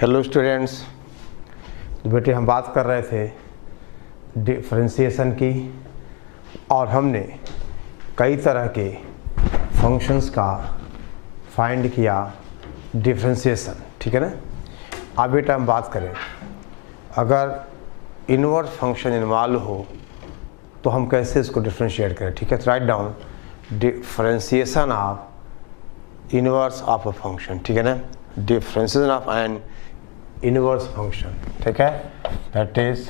Hello students, बेटे हम बात कर रहे थे डिफरेंशिएशन की और हमने कई तरह के फंक्शंस का फाइंड किया डिफरेंशिएशन, ठीक है ना। अब बेटा हम बात करें, अगर इनवर्स फंक्शन इन्वॉल्व हो तो हम कैसे इसको डिफरेंशिएट करें, ठीक है। तो write down differentiation of inverse of a function, ठीक है ना। Differentiation of N inverse function, ठीक है, that is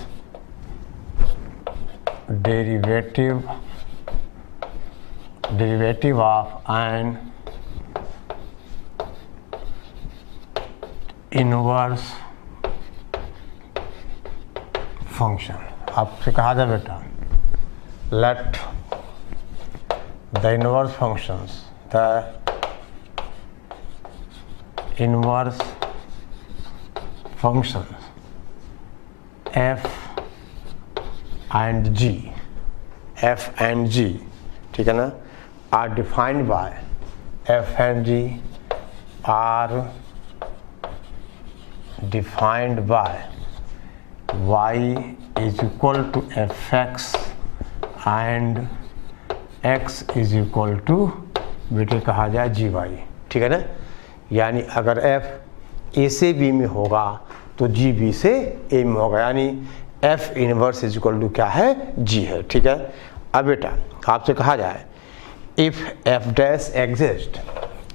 derivative of N inverse function. आपसे कहा जाए बेटा, let the inverse functions, the inverse functions f and g, ठीक है ना, are defined by f and g are defined by y is equal to fx and x is equal to बेटे कहा जाए gy, ठीक है ना। यानी अगर f a से b में होगा तो जी बी से ए में होगा, यानी f inverse is equal to क्या है, जी है, ठीक है। अब बेटा आपसे कहा जाए, if f dash exist,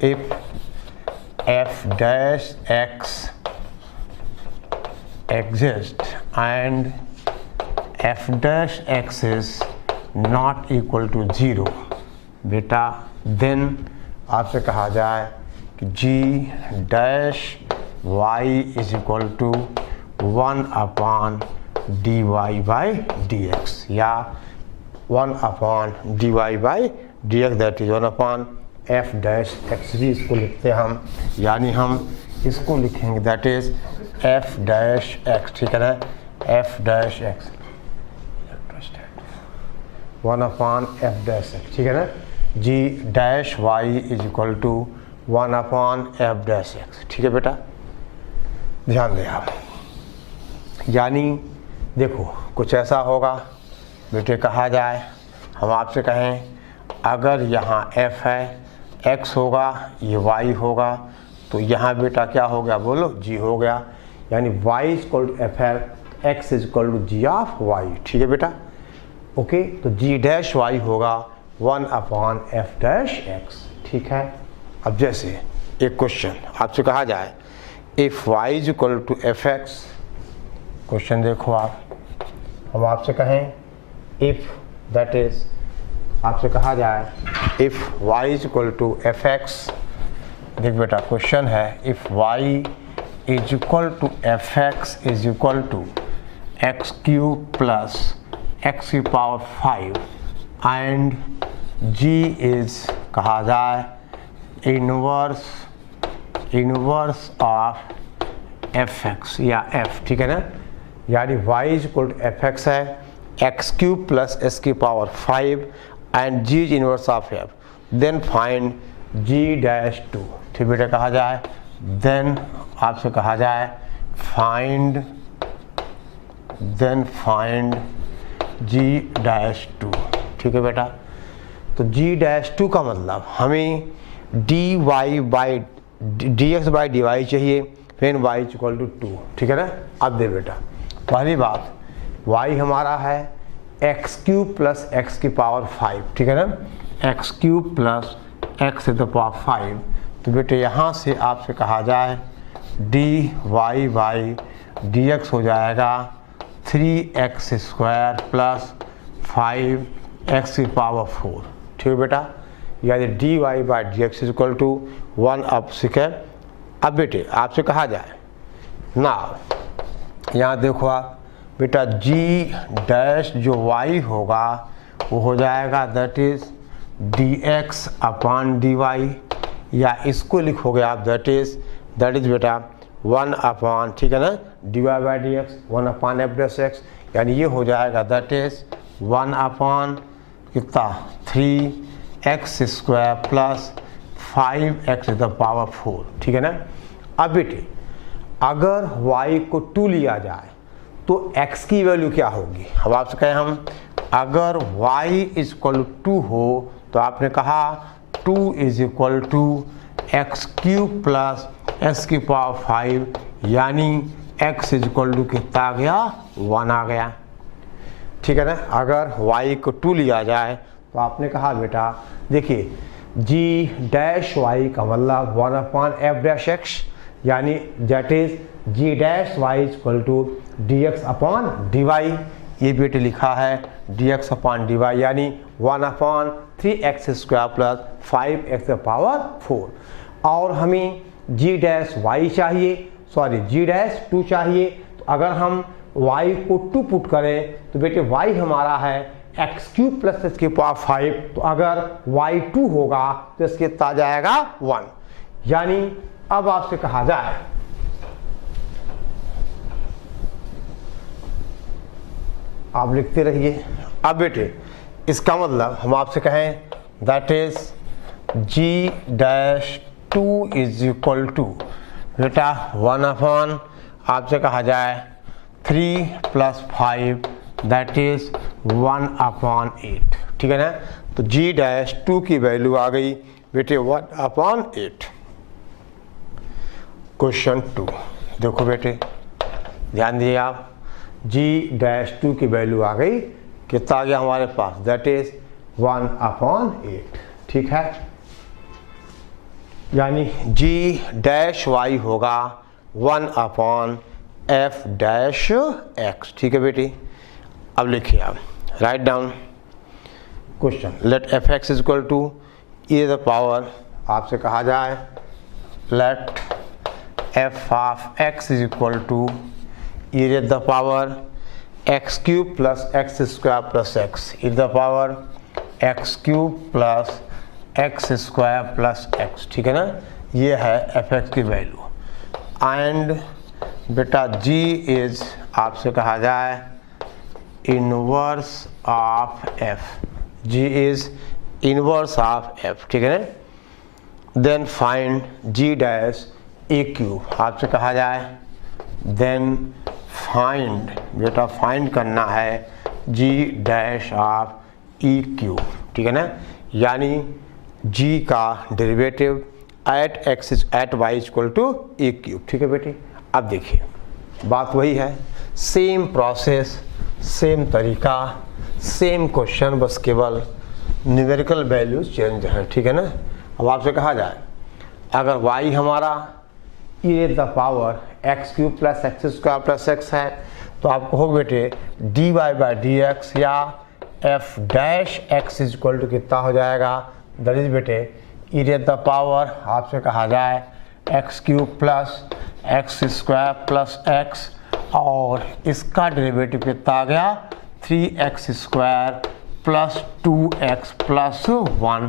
if f dash x exist and f dash x is not equal to zero, बेटा देन आपसे कहा जाए कि g dash y is equal to 1 upon dy by dx या 1 upon dy by dx, that is 1 upon f dash x भी इसको लिखते हैं हम, यानी हम इसको लिखेंगे that is f dash x, ठीक है ना, f dash x 1 upon f dash x, ठीक है ना। g dash y is equal to 1 upon f dash x, ठीक है बेटा, ध्यान दें आप। यानी देखो कुछ ऐसा होगा बेटे, कहा जाए हम आपसे कहें अगर यहाँ f है, x होगा, ये y होगा, तो यहाँ बेटा क्या हो गया, बोलो g हो गया, यानी y is equal to f है, x is equal to g of y, ठीक है बेटा, ओके। तो g डैश y होगा 1 अपॉन f डैश x, ठीक है। अब जैसे एक क्वेश्चन आपसे कहा जाए, if y is equal to f x, question देखो आप, हम आपसे कहें इफ, दैट इज आपसे कहा जाए if y is equal to f x, देख बेटा क्वेश्चन है, if y is equal to f x is equal to x cube plus x की पावर 5 एंड g इज कहा जाए इनवर्स ऑफ एफ एक्स या f, ठीक है ना। यानी y is equal to f x है, एक्स क्यूब प्लस एस की power 5 and g is inverse of f, then find g dash 2, ठीक बेटा कहा जाए, देन आपसे कहा जाए फाइंड g डैश 2, ठीक है बेटा। तो g डैश 2 का मतलब हमें dy by dx by dy चाहिए, फिर y इज इक्वल टू 2, ठीक है ना। अब दे बेटा, पहली बात y हमारा है एक्स क्यूब प्लस एक्स की पावर 5, ठीक है ना, x cube plus x to the power 5, तो बेटे यहाँ से आपसे कहा जाए dy बाई dx हो जाएगा 3x स्क्वायर प्लस 5x की पावर 4, ठीक है बेटा, यानी dy by dx is equal to 1 up second. अब बेटे आपसे कहा जाए ना, यहाँ देखो आप बेटा g डैश जो y होगा वो हो जाएगा that is dx upon dy, या इसको लिखोगे आप दैट इज बेटा 1 अपॉन, ठीक है ना, dy by dx 1 upon f dash x, यानी ये हो जाएगा दैट इज 1 अपॉन कितना 3x square plus 5x to the power 4, ठीक है ना। अब बेटे अगर y को 2 लिया जाए तो x की वैल्यू क्या होगी। अब आपसे कहें हम अगर y इक्वल 2 हो तो आपने कहा 2 is equal to x cube plus x की पावर 5, यानी x इक्वल टू कितना आ गया, 1 आ गया। ठीक है ना। अगर y को 2 लिया जाए तो आपने कहा बेटा देखिए g डैश y का मतलब 1/f'(x), यानी that is g dash y equal to dx/dy। ये बेटे लिखा है dx/dy, यानी 1/3x² प्लस 5x⁴। और हमें g डैश y चाहिए, सॉरी g डैश 2 चाहिए। तो अगर हम y को 2 पुट करें तो बेटे y हमारा है x³ प्लस x की पावर 5। तो अगर y 2 होगा तो इसके कितना आ जाएगा, 1। यानी अब आपसे कहा जाए आप लिखते रहिए। अब बेटे इसका मतलब हम आपसे कहें that is g dash 2 is equal to बेटा 1/, आपसे कहा जाए 3 प्लस 5 दैट इज 1/8। ठीक है ना। तो g डैश 2 की वैल्यू आ गई बेटे 1/8। क्वेश्चन 2 देखो बेटे, ध्यान दिए आप, g डैश 2 की वैल्यू आ गई, कितना आ गया हमारे पास, दैट इज 1/8। ठीक है। यानी g डैश y होगा 1/f डैश x। ठीक है बेटी। अब लिखिए आप, write down question, let f(x) equal to e the power, आपसे कहा जाए let f(x) equal to e the power x³ plus x² plus x, e the power x³ plus x² plus x। ठीक है ना। ये है f(x) की value. And बेटा g इज, आपसे कहा जाए inverse of f, g is inverse of f। ठीक है ना। Then find g dash e³, आपसे कहा जाए देन फाइंड, बेटा फाइंड करना है g डैश ऑफ e³। ठीक है ना। यानी g का derivative at y equal to e³। ठीक है बेटी। अब देखिए बात वही है, सेम प्रोसेस, सेम तरीका, सेम क्वेश्चन, बस केवल न्यूमेरिकल वैल्यूज चेंज है। ठीक है ना। अब आपसे कहा जाए अगर y हमारा e the power x³ plus x² plus x है तो आपको हो बेटे dy/dx या f dash x equal to कितना हो जाएगा, दैट इज बेटे e द पावर, आपसे कहा जाए x³ plus x² plus x, और इसका डेरिवेटिव कितना आ गया, 3x² प्लस 2x प्लस 1।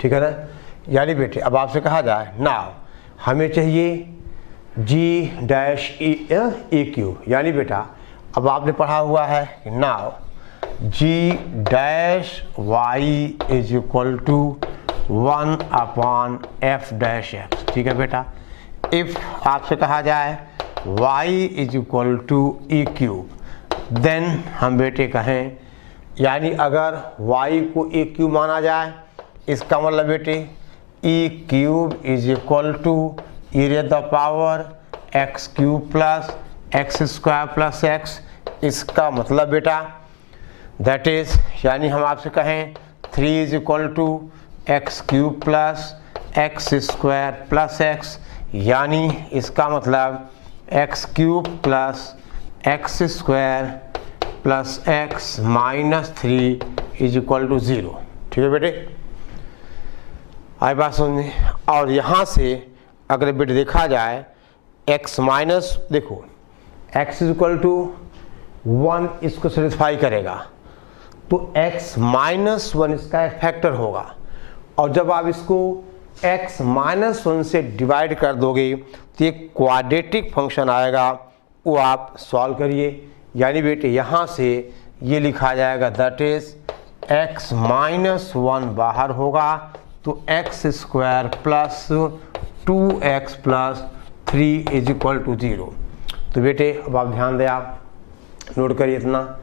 ठीक है ना। यानी बेटे अब आपसे कहा जाए नाउ हमें चाहिए g डैश e³, यानी बेटा अब आपने पढ़ा हुआ है now g dash y is equal to 1/f dash x। ठीक है बेटा। इफ आपसे कहा जाए y is equal to e³, then हम बेटे कहें, यानी अगर y को e³ माना जाए, इसका मतलब बेटे e³ is equal to e the power x³ plus x² plus x। इसका मतलब बेटा दैट इज, यानी हम आपसे कहें 3 is equal to x³ plus x² plus x, यानी इसका मतलब x³ plus x² plus x minus 3 is equal to 0। ठीक है बेटे, आई बात समझ। और यहाँ से अगर बेटे देखा जाए x माइनस, देखो x इज इक्वल टू 1 इसको सेटिस्फाई करेगा तो x माइनस 1 इसका एक फैक्टर होगा, और जब आप इसको x माइनस 1 से डिवाइड कर दोगे तो एक क्वाड्रेटिक फंक्शन आएगा, वो आप सॉल्व करिए। यानी बेटे यहाँ से ये लिखा जाएगा दैट इज x माइनस 1 बाहर होगा तो x² plus 2x plus 3 is equal to 0। तो बेटे अब आप ध्यान दें, आप नोट करिए इतना,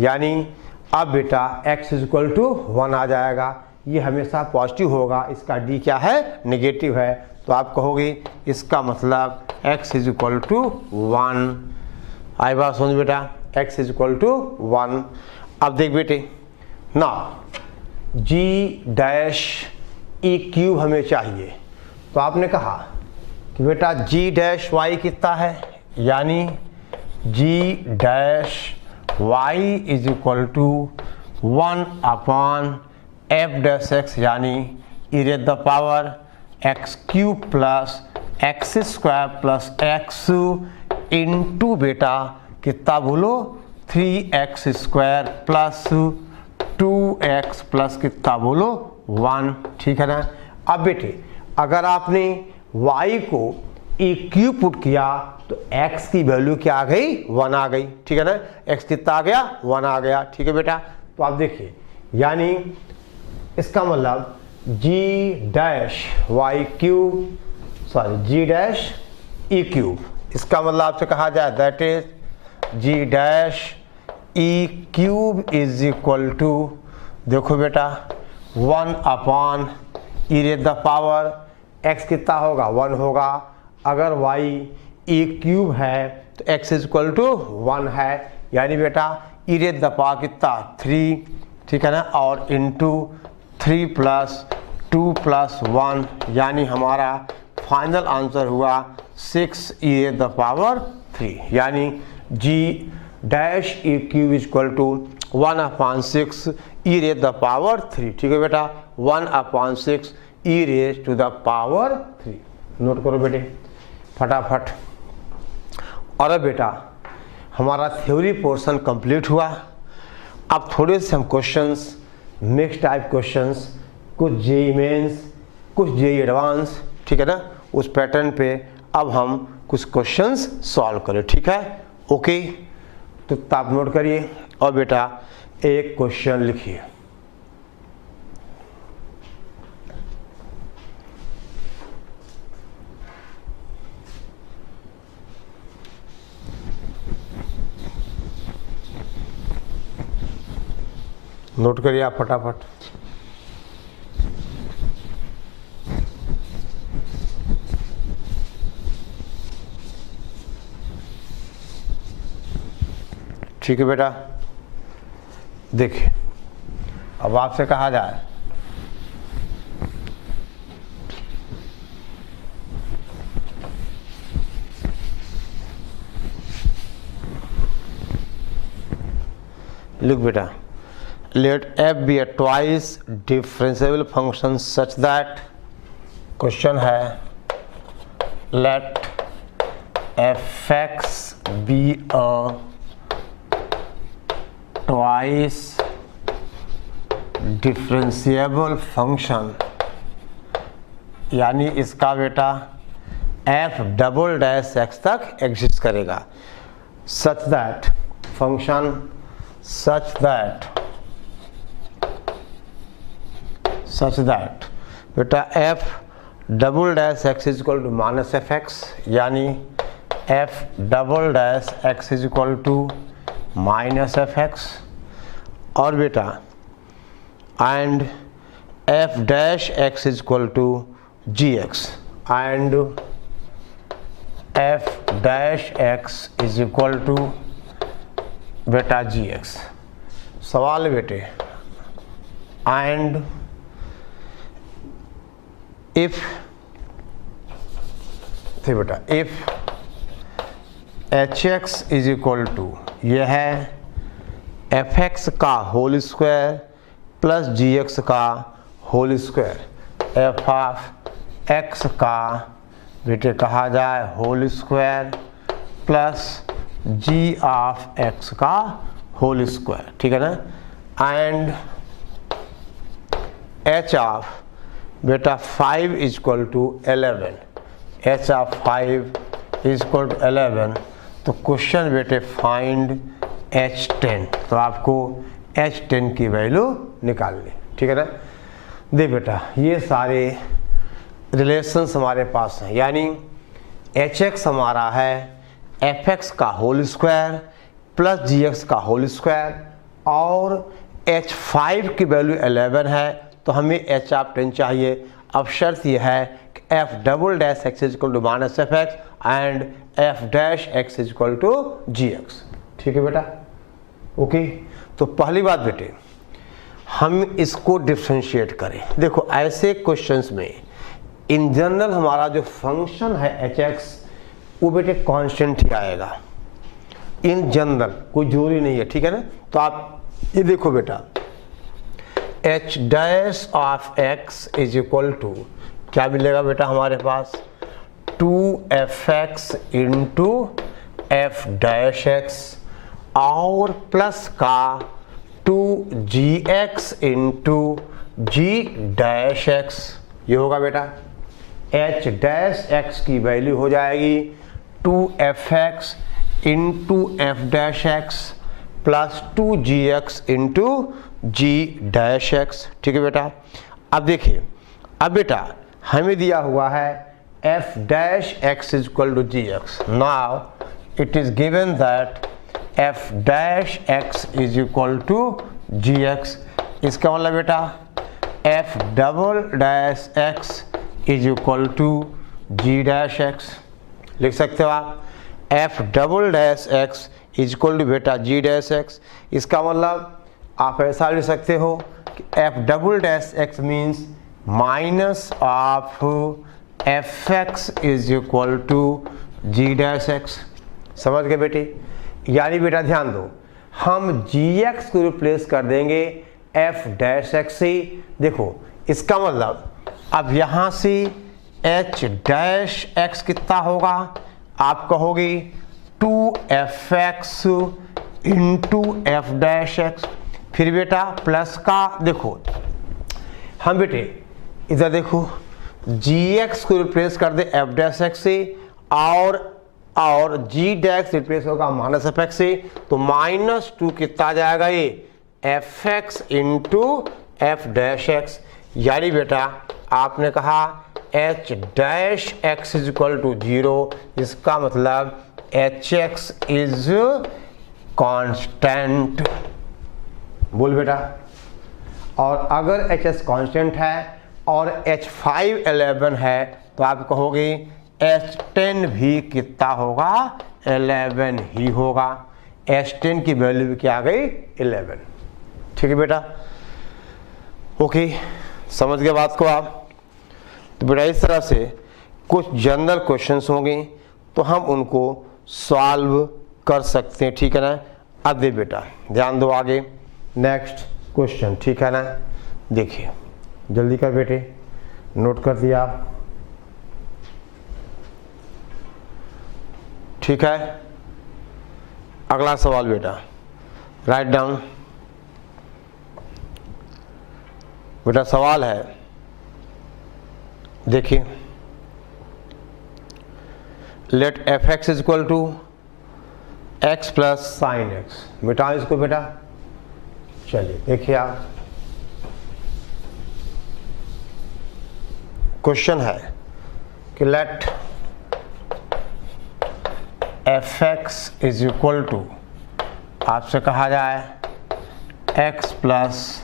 यानी अब बेटा x इज इक्वल टू 1 आ जाएगा। ये हमेशा पॉजिटिव होगा, इसका d क्या है, नेगेटिव है। तो आप कहोगे इसका मतलब x इज इक्वल टू 1। आई बात समझ बेटा, x इज इक्वल टू 1। अब देख बेटे ना, g डैश e क्यूब हमें चाहिए। तो आपने कहा कि बेटा g डैश y कितना है, यानी g dash y is equal to 1 upon f dash x, यानी e raise the power x cube plus x square plus x into बेटा कितना बोलो 3x square plus 2x plus कितना बोलो 1। ठीक है ना। अब बेटे अगर आपने y को e क्यूब पुट किया तो x की वैल्यू क्या आ गई, 1 आ गई। ठीक है ना, x कितना आ गया, 1 आ गया। ठीक है बेटा, तो आप देखिए, यानी इसका मतलब g dash y cube g dash e cube, इसका मतलब आपसे कहा जाए that is g dash e cube is equal to, देखो बेटा 1 upon e raise the power x कितना होगा, 1 होगा। अगर y e क्यूब है तो x इज इक्वल टू 1 है, यानी बेटा e रेज़ द पावर कितना 3। ठीक है ना, और इंटू 3 प्लस 2 प्लस 1, यानी हमारा फाइनल आंसर हुआ 6 e रेज़ द पावर 3, यानी g dash e cube is equal to 1 upon 6 e raise the power 3। ठीक है बेटा, 1 upon 6 e raise to the power 3। Note करो बेटे फटाफट। और अब बेटा हमारा थ्योरी पोर्शन कंप्लीट हुआ। अब थोड़े से हम क्वेश्चंस, मिक्स टाइप क्वेश्चंस, कुछ जेईई मेंस, कुछ जेईई एडवांस, ठीक है ना, उस पैटर्न पे अब हम कुछ क्वेश्चंस सॉल्व करें। ठीक है, ओके। तो आप नोट करिए और बेटा एक क्वेश्चन लिखिए। नोट करिए आप फटाफट। ठीक है बेटा, देखिए अब आपसे कहा जाए लिख बेटा, let f be a twice differentiable function such that, question है let fx be a twice differentiable function, यानी इसका बेटा f डबल डैश x तक एग्जिस्ट करेगा, such that function such that बेटा f double dash x is equal to minus f x, यानी f double dash x is equal to minus f x, और बेटा and f dash x is equal to g x, and f dash x is equal to बेटा g x. सवाल बेटे and if थे बेटा if h x is equal to, यह है f x का whole square plus g x का whole square, f of x का बेटे कहा जाए whole square plus g of x का होल स्क्वायर। ठीक है ना, एंड एच ऑफ बेटा 5 is equal to 11, h of 5 is equal to 11। तो क्वेश्चन बेटे फाइंड H10, तो आपको H10 की वैल्यू निकालनी। ठीक है ना, देख बेटा ये सारे रिलेशंस हमारे पास हैं, यानी एच एक्स हमारा है एफ एक्स का whole square plus g x का होल स्क्वायर, और H5 की वैल्यू 11 है तो हमें H ऑफ 10 चाहिए। अब शर्त यह है कि f double dash x is equal to minus f x and f dash x is equal to g x. ठीक है बेटा, ओके। तो पहली बात बेटे, हम इसको डिफ्रेंशिएट करें। देखो ऐसे क्वेश्चंस में इन जनरल हमारा जो फंक्शन है एच एक्स वो बेटे कांस्टेंट ही आएगा इन जनरल, कोई जरूरी नहीं है, ठीक है ना। तो आप ये देखो बेटा, h dash of x is equal to क्या मिलेगा बेटा हमारे पास, 2f(x) into f dash x और प्लस का 2gx into g dash x. ये होगा बेटा h डैश एक्स की वैल्यू हो जाएगी 2f(x) into f dash x plus 2gx into g dash x. ठीक है बेटा। अब देखिए, अब बेटा हमें दिया हुआ है f dash x is equal to g x. Now it is given that f dash x is equal to g x. इसका मतलब बेटा f double dash x is equal to g dash x. लिख सकते हो आप f double dash x is equal to बेटा g dash x. इसका मतलब आप ऐसा लिख सकते हो कि f double dash x means minus of f x is equal to g dash x. समझ गए बेटे। यानी बेटा ध्यान दो, हम जी एक्स को रिप्लेस कर देंगे एफ डैश एक्स से। देखो इसका मतलब अब यहाँ से एच डैश एक्स कितना होगा, आप कहोगे 2f(x) into f dash x. फिर बेटा प्लस का, देखो हम बेटे इधर देखो gx को रिप्लेस कर दे एफ डैश एक्स से और जी डैश रिप्लेस होगा माइनस एफ एक्स से, तो -2 कितना जाएगा ये f x into f dash x. यानी बेटा आपने कहा h dash x is equal to 0, इसका मतलब एच एक्स इज कांस्टेंट। बोल बेटा। और अगर एच एस कांस्टेंट है और H5 11 है तो आप कहोगे H10 भी कितना होगा, 11 ही होगा। H10 की वैल्यू क्या आ गई, 11। ठीक है बेटा, ओके, समझ गए बात को आप। तो बेटा इस तरह से कुछ जनरल क्वेश्चंस होंगे तो हम उनको सॉल्व कर सकते हैं, ठीक है ना। अब दे बेटा ध्यान दो आगे, नेक्स्ट क्वेश्चन, ठीक है ना। देखिए जल्दी कर बेटे, नोट कर दिया, ठीक है। अगला सवाल बेटा राइट डाउन। बेटा सवाल है, देखिए let f x is equal to x plus sine x. मिटाओ इसको बेटा। चलिए देखिए आप, क्वेश्चन है कि let f x is equal to, आपसे कहा जाए एक्स प्लस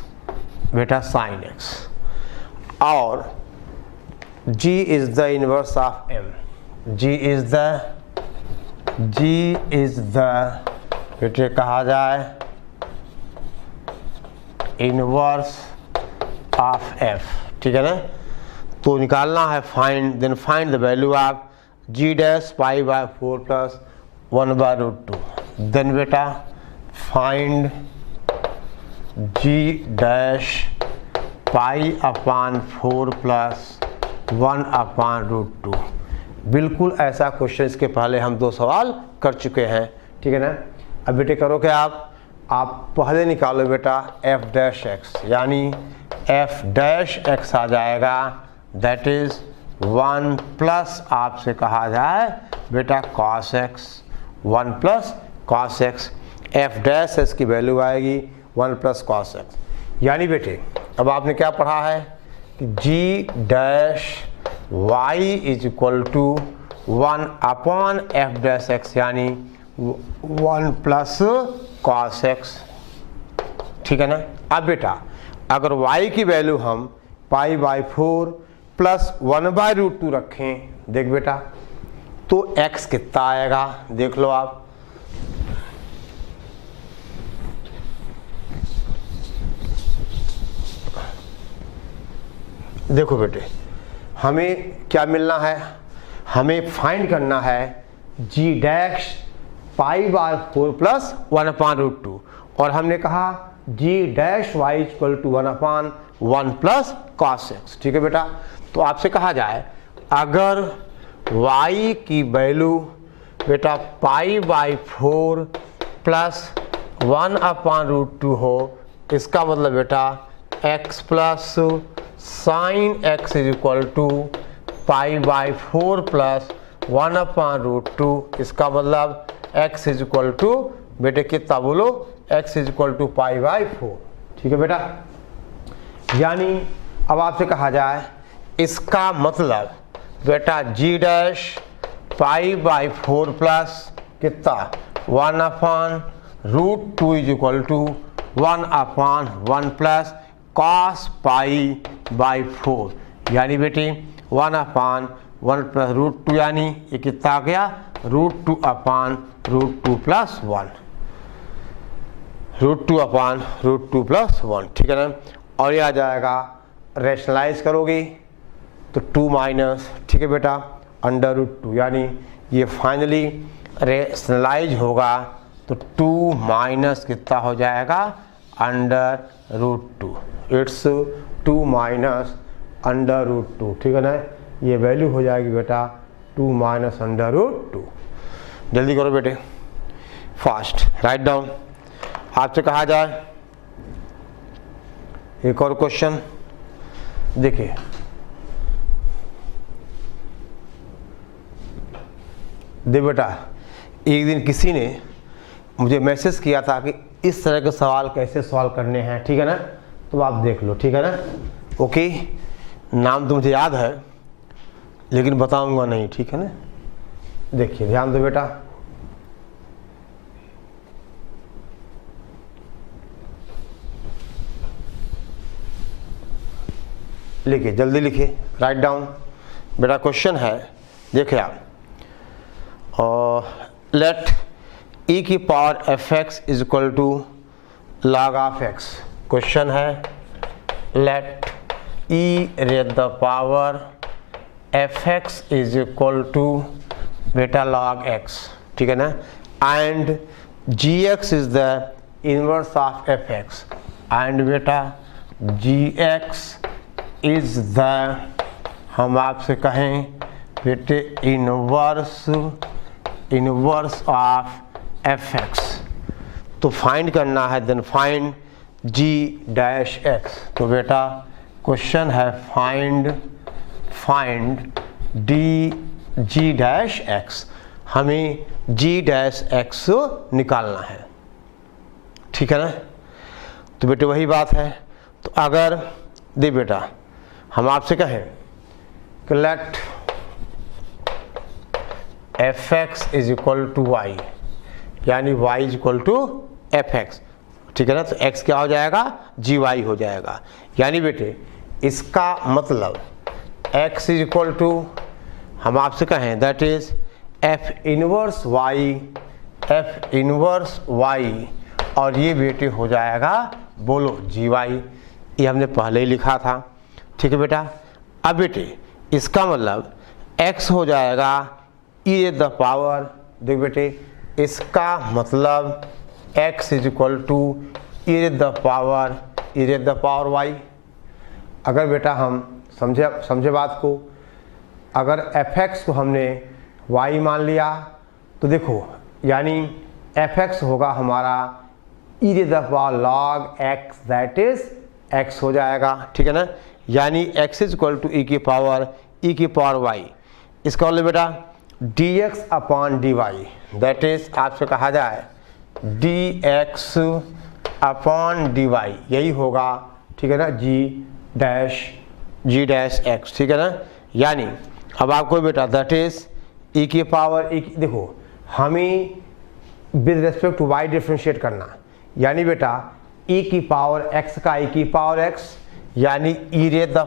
बेटा साइन एक्स और g is the inverse of m। g is the बेटे कहा जाए इनवर्स ऑफ f, ठीक है ना। तो निकालना है find, then find the value of g dash pi by 4 plus 1/√2। Then बेटा find g dash pi upon 4 plus 1/√2। बिल्कुल ऐसा क्वेश्चन इसके पहले हम 2 सवाल कर चुके हैं, ठीक है ना। अब बेटे करो क्या आप पहले निकालो बेटा एफ डैश एक्स, यानी एफ डैश एक्स आ जाएगा, दैट इज 1 प्लस आपसे कहा जाए बेटा cos x, 1 plus cos x. F dash x की वैल्यू आएगी 1 प्लस कॉस एक्स। यानी बेटे अब आपने क्या पढ़ा है कि g dash y is equal to 1 upon f dash x यानी 1 प्लस कॉस एक्स, ठीक है ना। अब बेटा अगर y की वैल्यू हम π/4 प्लस 1/√2 रखें, देख बेटा तो x कितना आएगा, देख लो आप। देखो बेटे हमें क्या मिलना है, हमें फाइंड करना है g डैश π/4 प्लस 1/√2 और हमने कहा g dash y equal to 1/1 plus cos x, ठीक है बेटा। तो आपसे कहा जाए अगर y की वैल्यू बेटा π/4 प्लस 1/√2 हो, इसका मतलब बेटा x plus sine x is equal to π/4 plus 1/√2, इसका मतलब x इज इक्वल टू बेटे कितना बोलो, x इज इक्वल टू π/4, ठीक है बेटा। यानी अब आपसे कहा जाए इसका मतलब बेटा g डैश π/4 प्लस कितना 1/√2 is equal to 1/1 plus cos π/4 यानी बेटे 1/1 प्लस √2 यानी ये कितना आ गया √2/√2 प्लस 1, √2/√2 प्लस 1, ठीक है ना। और ये आ जाएगा रैशनलाइज करोगे तो 2 माइनस, ठीक है बेटा, √2 यानी ये फाइनली रैशनलाइज होगा तो 2 माइनस कितना हो जाएगा √2, इट्स 2 माइनस √2, ठीक है ना। ये वैल्यू हो जाएगी बेटा 2 माइनस √2। जल्दी करो बेटे, फास्ट राइट डाउन। आपसे कहा जाए एक और क्वेश्चन, देखिए दे बेटा एक दिन किसी ने मुझे मैसेज किया था कि इस तरह के सवाल कैसे सॉल्व करने हैं, ठीक है ना। तो आप देख लो, ठीक है ना। ओके, नाम तो मुझे याद है लेकिन बताऊंगा नहीं, ठीक है ना। देखिए ध्यान दो बेटा, लिखिए जल्दी लिखिए, राइट डाउन बेटा। क्वेश्चन है, देखिए आप, लेट e की power fx is equal to log of x। Question है let e raise the power fx is equal to बेटा log x, ठीक है ना, and gx is the inverse of fx and बेटा gx इज द, हम आपसे कहें बेटे इनवर्स ऑफ fx। तो फाइंड करना है, then find g dash x। तो बेटा क्वेश्चन है फाइंड g डैश x, हमें g डैश x निकालना है, ठीक है ना। तो बेटे वही बात है। तो अगर दे बेटा हम आपसे कहें कि let fx is equal to y यानी y is equal to fx, ठीक है ना। तो x क्या हो जाएगा gy हो जाएगा, यानी बेटे इसका मतलब x इज इक्वल टू, हम आपसे कहें that is f inverse y और ये बेटे हो जाएगा बोलो gy, ये हमने पहले ही लिखा था, ठीक है बेटा। अब बेटे इसका मतलब x हो जाएगा e द पावर, देख बेटे इसका मतलब x is equal to e the power y। अगर बेटा हम समझे बात को, अगर fx को हमने y मान लिया तो देखो यानी fx होगा हमारा e the power log x, that is x हो जाएगा, ठीक है ना। यानी x is equal to e की पावर y। इसका मतलब बेटा dx upon dy, that is आपसे कहा जाए dx अपॉन dy, यही होगा, ठीक है ना, g डैश x, ठीक है ना। यानी अब आपको बेटा दैट इज ई की पावर देखो हमें with respect to y differentiate करना, यानी बेटा ई की पावर एक्स का ई की पावर एक्स, यानी ई रेज द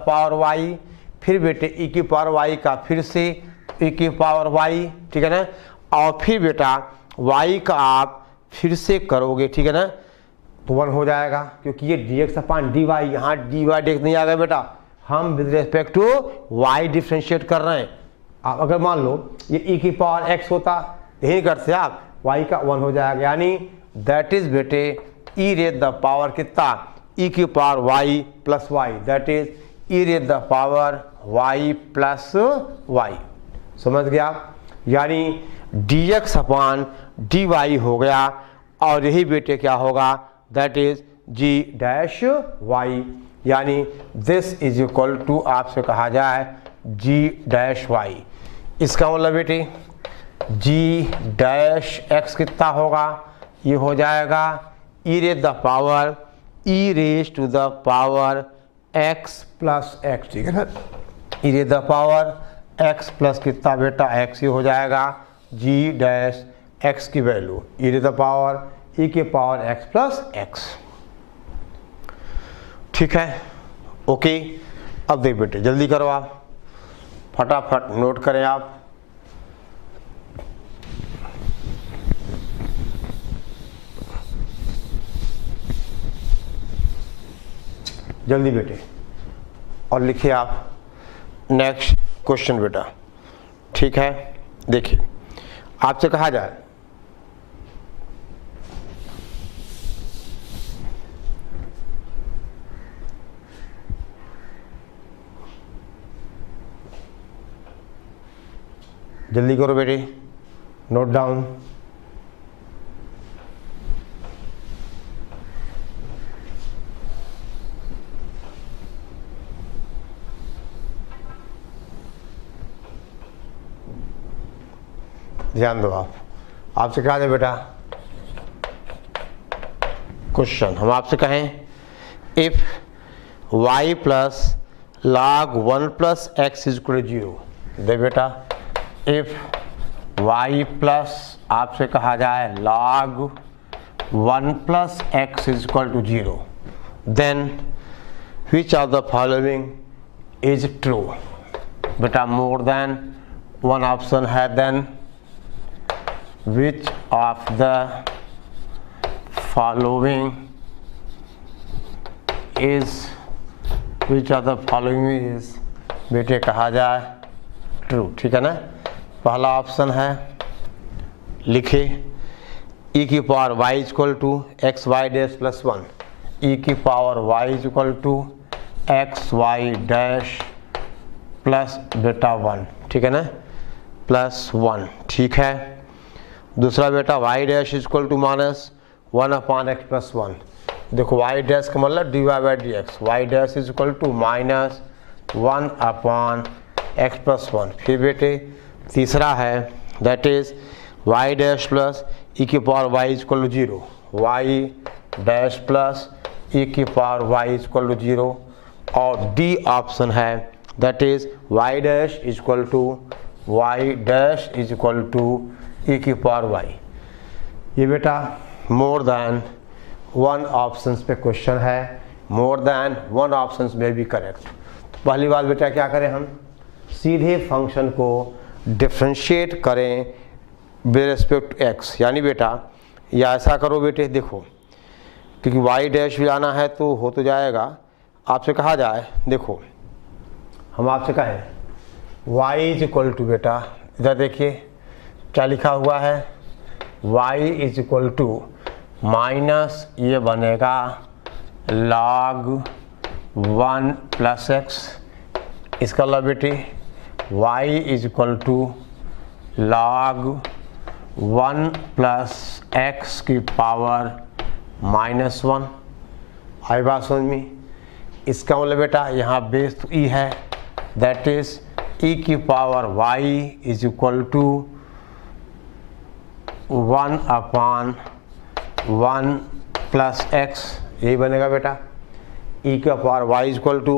पावर वाई, फिर बेटे ई की पावर वाई का फिर से ई की पावर वाई, ठीक है ना, और फिर बेटा वाई का आप फिर से करोगे, ठीक है ना, तो 1 हो जाएगा, क्योंकि ये dx अपान dy, यहाँ dy dx नहीं आ गया बेटा, हम with respect to y differentiate कर रहे हैं। आप अगर मान लो ये e की पावर x होता, यही करते आप, y का 1 हो जाएगा, यानी दैट इज बेटे e रेज द पावर कितना, e की power y plus y, that is e raise the power y plus y. समझ गया, यानी dx अपान dy हो गया, और यही बेटे क्या होगा, that is g dash y, यानी दिस इज इक्वल टू आपसे कहा जाए g डैश y। इसका मतलब बेटे g डैश x कितना होगा, ये हो जाएगा e raise the power e raise to the power x plus x, ठीक है ना, e raise the power x plus कितना बेटा x, ये हो जाएगा g डैश x की value e raise the power e के पावर x प्लस x, ठीक है, ओके। अब देख बेटे जल्दी करो आप, फटाफट नोट करें आप, जल्दी बेटे, और लिखिए आप नेक्स्ट क्वेश्चन बेटा, ठीक है। देखिए आपसे कहा जाए जल्दी करो बेटे, नोट डाउन, ध्यान दो आप। आपसे कहा जाए बेटा क्वेश्चन, हम आपसे कहें if y plus log 1 plus x is equal to 0, दे बेटा इफ y प्लस आपसे कहा जाए log 1 plus x is equal to 0, then which of the following is true. बेटा मोर देन वन ऑप्शन है, then which of the following is बेटे कहा जाए ट्रू, ठीक है ना। पहला ऑप्शन है, लिखे e की power y equal to x y dash plus 1, e की power y equal to x y dash plus बेटा 1, ठीक है ना, प्लस 1, ठीक है। दूसरा बेटा y dash equal to minus 1 upon x plus 1, देखो y डैश का मतलब dy by d x, y dash equal to minus 1 upon x plus 1। फिर बेटे तीसरा है, that is y dash plus e की power y equal to 0, y dash plus e की power y equal to 0, और D option है, that is y dash equal to y dash equal to e की power y। ये बेटा more than one option पे question है, मोर than one option में भी करेक्ट। तो पहली बात बेटा क्या करें, हम सीधे फंक्शन को डिफ्रेंशिएट करें विद रिस्पेक्ट टू x, यानी बेटा या ऐसा करो बेटे, देखो क्योंकि y डैश भी आना है तो हो तो जाएगा। आपसे कहा जाए, देखो हम आपसे कहें y इज इक्वल टू बेटा, इधर देखिए क्या लिखा हुआ है, y is equal to minus ये बनेगा log 1 प्लस एक्स, इसका मतलब बेटे y is equal to log 1 plus x की पावर माइनस 1। आई बात समझ में? इसका मतलब बेटा यहाँ बेस तो e है, दैट इज e की power y is equal to 1 upon 1 plus x, यही बनेगा बेटा। e का power y equal to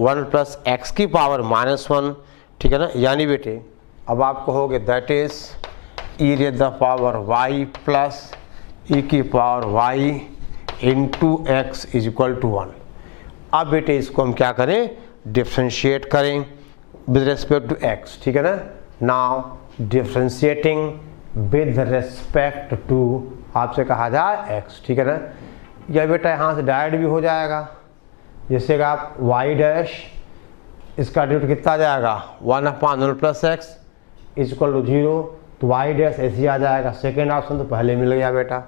1 plus x की पावर माइनस 1, ठीक है ना। यानी बेटे अब आप कहोगे that is e raise the power y plus e की power y into x is equal to 1। अब बेटे इसको हम क्या करें, डिफ्रेंशिएट करें विद रिस्पेक्ट टू x, ठीक है ना। Now differentiating with respect to आपसे कहा जाए x, ठीक है ना। या बेटा यहाँ से डायरेक्ट भी हो जाएगा, जैसे कि आप y डैश इसका डिट कितना आ जाएगा 1/0 plus x is equal to 0, तो y डैश ऐसे ही आ जाएगा। सेकेंड ऑप्शन तो पहले मिल गया बेटा।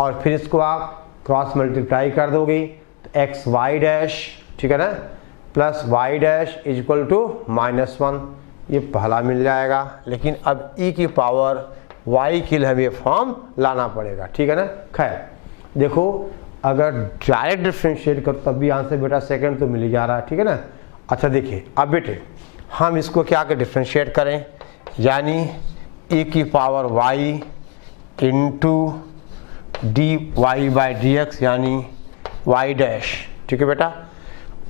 और फिर इसको आप क्रॉस मल्टीप्लाई कर दोगे तो एक्स वाई डैश, ठीक है ना, plus y dash is equal to -1, ये पहला मिल जाएगा। लेकिन अब ई की पावर y के लिए हमें फॉर्म लाना पड़ेगा, ठीक है ना। खैर देखो, अगर डायरेक्ट डिफ्रेंशिएट करो तब भी आंसर बेटा सेकंड तो मिल ही जा रहा है, ठीक है ना। अच्छा देखिए, अब बेटे हम इसको क्या कर डिफ्रेंशिएट करें, यानी e की power y into d y by d x यानी y डैश, ठीक है बेटा,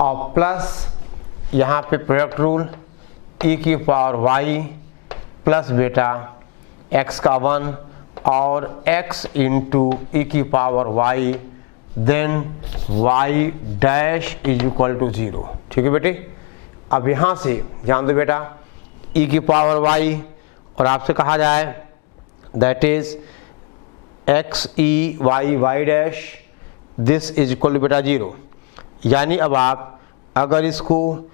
और प्लस यहाँ पे प्रोडक्ट रूल e की पावर y प्लस बेटा x का 1 और x इंटू ई की power y then y dash is equal to 0, ठीक है बेटे। अब यहाँ से ध्यान दो बेटा, e की पावर y और आपसे कहा जाए that is x e y dash this is equal to बेटा 0, यानी अब आप अगर इसको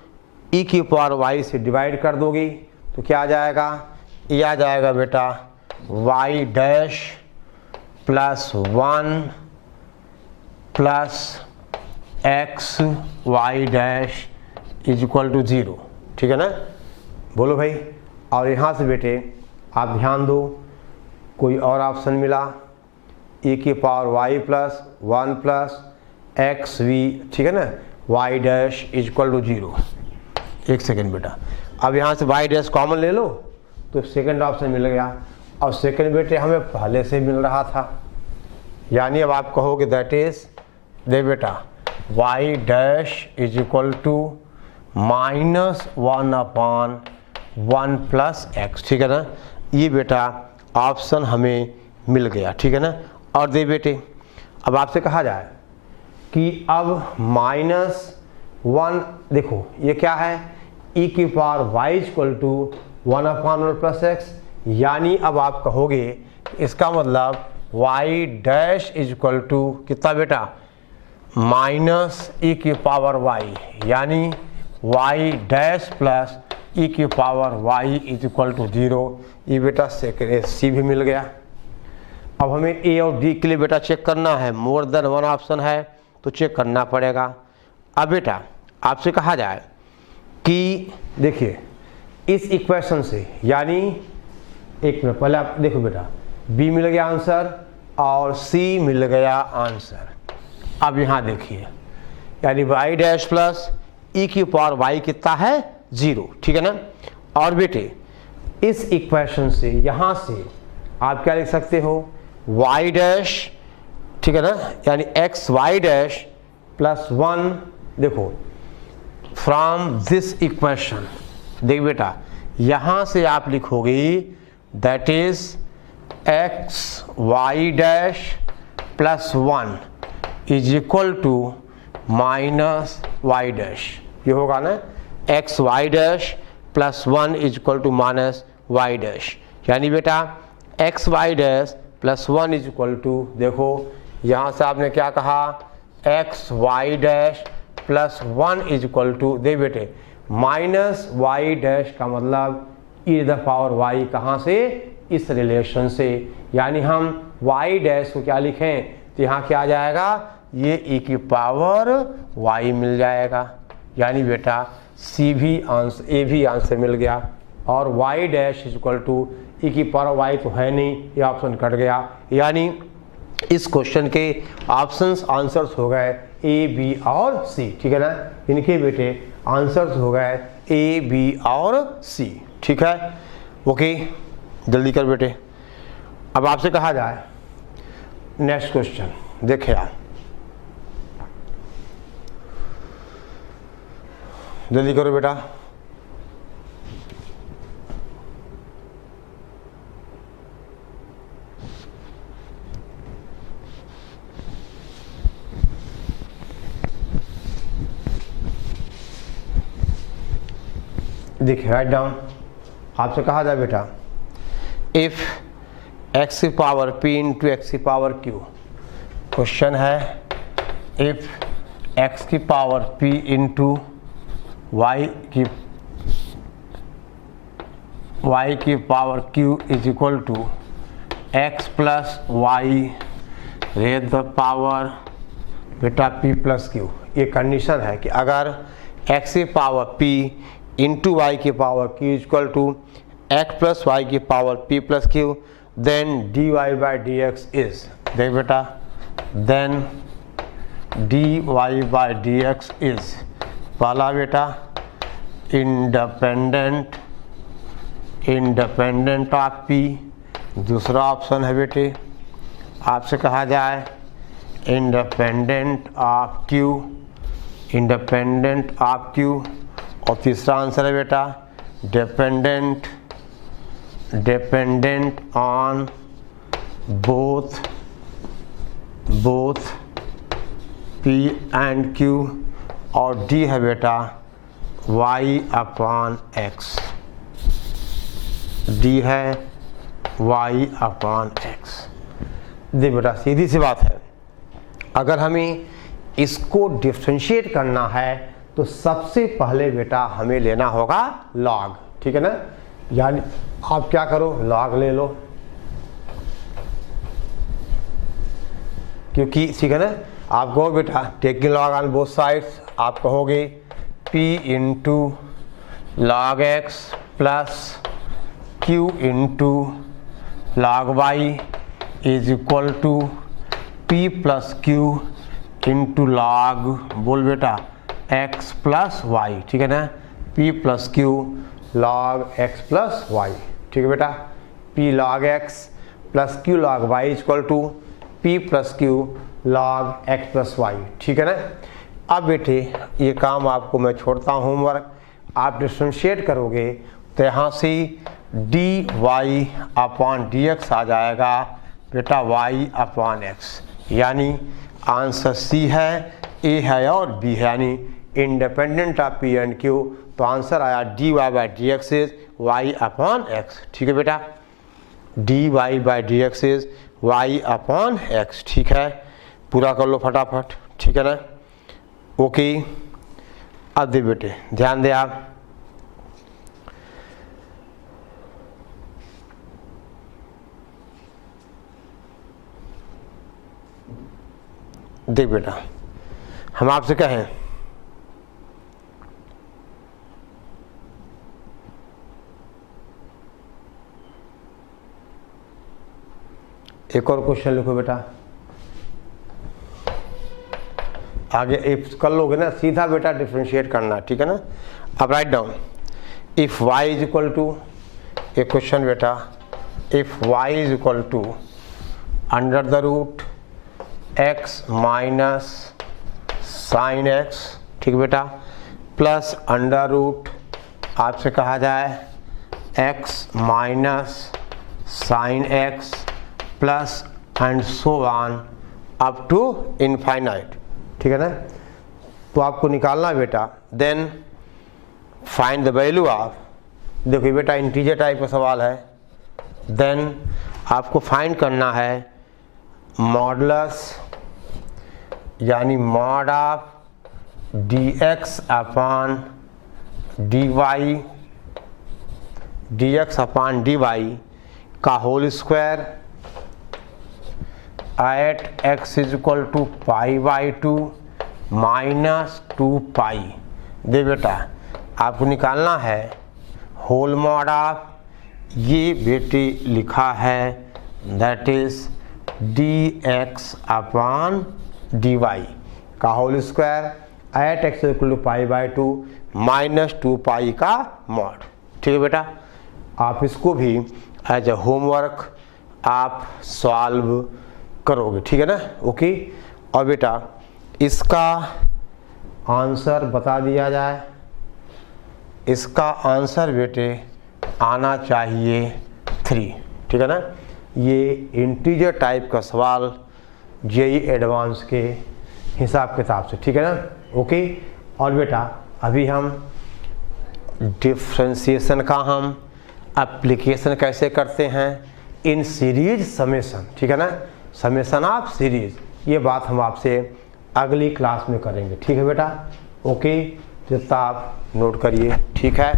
e की पावर y से डिवाइड कर दोगे तो क्या आ जाएगा, ये आ जाएगा बेटा y dash plus 1 plus x y dash is equal to 0, ठीक है ना। बोलो भाई। और यहाँ से बेटे आप ध्यान दो, कोई और ऑप्शन मिला, e की power y plus 1 plus x वी, ठीक है ना, y dash is equal to 0। एक सेकेंड बेटा, अब यहाँ से y डैश कॉमन ले लो तो सेकेंड ऑप्शन मिल गया, और सेकेंड बेटे हमें पहले से मिल रहा था, यानी अब आप कहोगे दैट इज दे बेटा y dash is equal to -1/1 plus x, ठीक है ना। ये बेटा ऑप्शन हमें मिल गया, ठीक है ना। और दे बेटे अब आपसे कहा जाए कि अब -1 देखो ये क्या है, e की power y equal to 1/1 plus x, यानी अब आप कहोगे इसका मतलब y dash is equal to कितना बेटा माइनस e की पावर y, यानी y डैश प्लस e की power y is equal to 0। ये बेटा सेकेंड सी भी मिल गया। अब हमें ए और डी के लिए बेटा चेक करना है, मोर देन 1 ऑप्शन है तो चेक करना पड़ेगा। अब बेटा आपसे कहा जाए कि देखिए इस इक्वेशन से, यानी एक मिनट पहले आप देखो बेटा, बी मिल गया आंसर और सी मिल गया आंसर। अब यहाँ देखिए, यानी y डैश प्लस ई की पावर y कितना है 0, ठीक है ना। और बेटे इस इक्वेशन से यहाँ से आप क्या लिख सकते हो, y डैश, ठीक है ना, यानी एक्स वाई डैश प्लस 1, देखो फ्रॉम दिस इक्वेशन, देख बेटा यहाँ से आप लिखोगे that is x y dash plus 1 is equal to minus y dash, ये होगा ना, x y dash plus 1 is equal to minus y dash, यानी बेटा x y dash plus 1 is equal to, देखो यहाँ से आपने क्या कहा, x y dash plus 1 is equal to, दे बेटे माइनस वाई डैश का मतलब ई द पावर वाई, कहाँ से, इस रिलेशन से, यानी हम वाई डैश को क्या लिखें तो यहाँ क्या आ जाएगा, ये ई की पावर वाई मिल जाएगा, यानी बेटा सी भी आंसर, ए भी आंसर मिल गया। और y dash is equal to e की पावर वाई तो है नहीं, ये ऑप्शन कट गया, यानी इस क्वेश्चन के ऑप्शंस आंसर्स हो गए ए बी और सी, ठीक है ना। इनके बेटे आंसर्स हो गए ए बी और सी, ठीक है। ओके जल्दी कर बेटे। अब आपसे कहा जाए नेक्स्ट क्वेश्चन, देखे आप जल्दी करो बेटा। देखिए राइट डाउन, आपसे कहा जाए बेटा इफ एक्स की पावर p इंटू एक्स की पावर q, क्वेश्चन है इफ एक्स की पावर p इंटू y की power q is equal to x plus y raise the power बेटा p प्लस q। ये कंडीशन है कि अगर x की पावर p इंटू वाई की power q is equal to x plus y की power p plus q, then dy by d x is, देख बेटा then dy by d x is, पहला बेटा इंडिपेंडेंट ऑफ p, दूसरा option है बेटे आपसे कहा जाए इंडिपेंडेंट ऑफ q, और तीसरा आंसर है बेटा dependent on both p and q, और d है बेटा y अपॉन x, d है y अपॉन x। देख बेटा सीधी सी बात है, अगर हमें इसको डिफ्रेंशिएट करना है तो सबसे पहले बेटा हमें लेना होगा लॉग, ठीक है ना। यानी आप क्या करो, लॉग ले लो, क्योंकि ठीक है ना। आप कहो बेटा taking log on both sides, आप कहोगे p into log x plus q into log y is equal to p plus q into log, बोल बेटा x प्लस वाई, ठीक है ना, p plus q log x plus y, ठीक है बेटा, p log x plus q log y is equal to p plus q log x plus y, ठीक है ना। अब बेटे ये काम आपको मैं छोड़ता हूँ होमवर्क, आप डिफ्रेंशिएट करोगे तो यहाँ से dy अपॉन dx आ जाएगा बेटा y अपॉन x, यानी आंसर C है, A है और B है, यानी independent of P and Q, तो आंसर आया dy by d x is y upon x, ठीक है बेटा, dy by d x is y upon x, ठीक है। पूरा कर लो फटाफट, ठीक है ना, ओके। अब दे बेटे ध्यान दे आप, देख बेटा हम आपसे कहें एक और क्वेश्चन लिखो बेटा, आगे इफ कर लोगे ना सीधा बेटा डिफरेंशिएट करना, ठीक है ना। अब right down if y is equal to, एक क्वेश्चन बेटा if y is equal to under the root x minus sine x, ठीक बेटा, प्लस अंडर रूट आपसे कहा जाए x minus sine x plus and so on up to infinite, ठीक है ना। तो आपको निकालना बेटा, then find the value of, देखो बेटा इंटीजर टाइप का सवाल है, देन आपको फाइंड करना है मॉडुलस यानी mod of dx upon dy का whole square at x is equal to pi by 2 minus 2 pi. दे बेटा आपको निकालना है होल मॉड ऑफ, ये बेटे लिखा है that is dx upon dy का whole square at x equal to pi by 2 minus 2 pi का मॉड, ठीक है बेटा। आप इसको भी एज ए होमवर्क आप सॉल्व करोगे, ठीक है ना, ओके। और बेटा इसका आंसर बता दिया जाए, इसका आंसर बेटे आना चाहिए 3, ठीक है ना। ये इंटीजर टाइप का सवाल जेईई एडवांस के हिसाब किताब से, ठीक है ना, ओके। और बेटा अभी हम डिफ्रेंशिएशन का हम एप्लीकेशन कैसे करते हैं इन सीरीज समेशन, ठीक है ना, समेशन ऑफ सीरीज, ये बात हम आपसे अगली क्लास में करेंगे, ठीक है बेटा। ओके, जितना आप नोट करिए, ठीक है।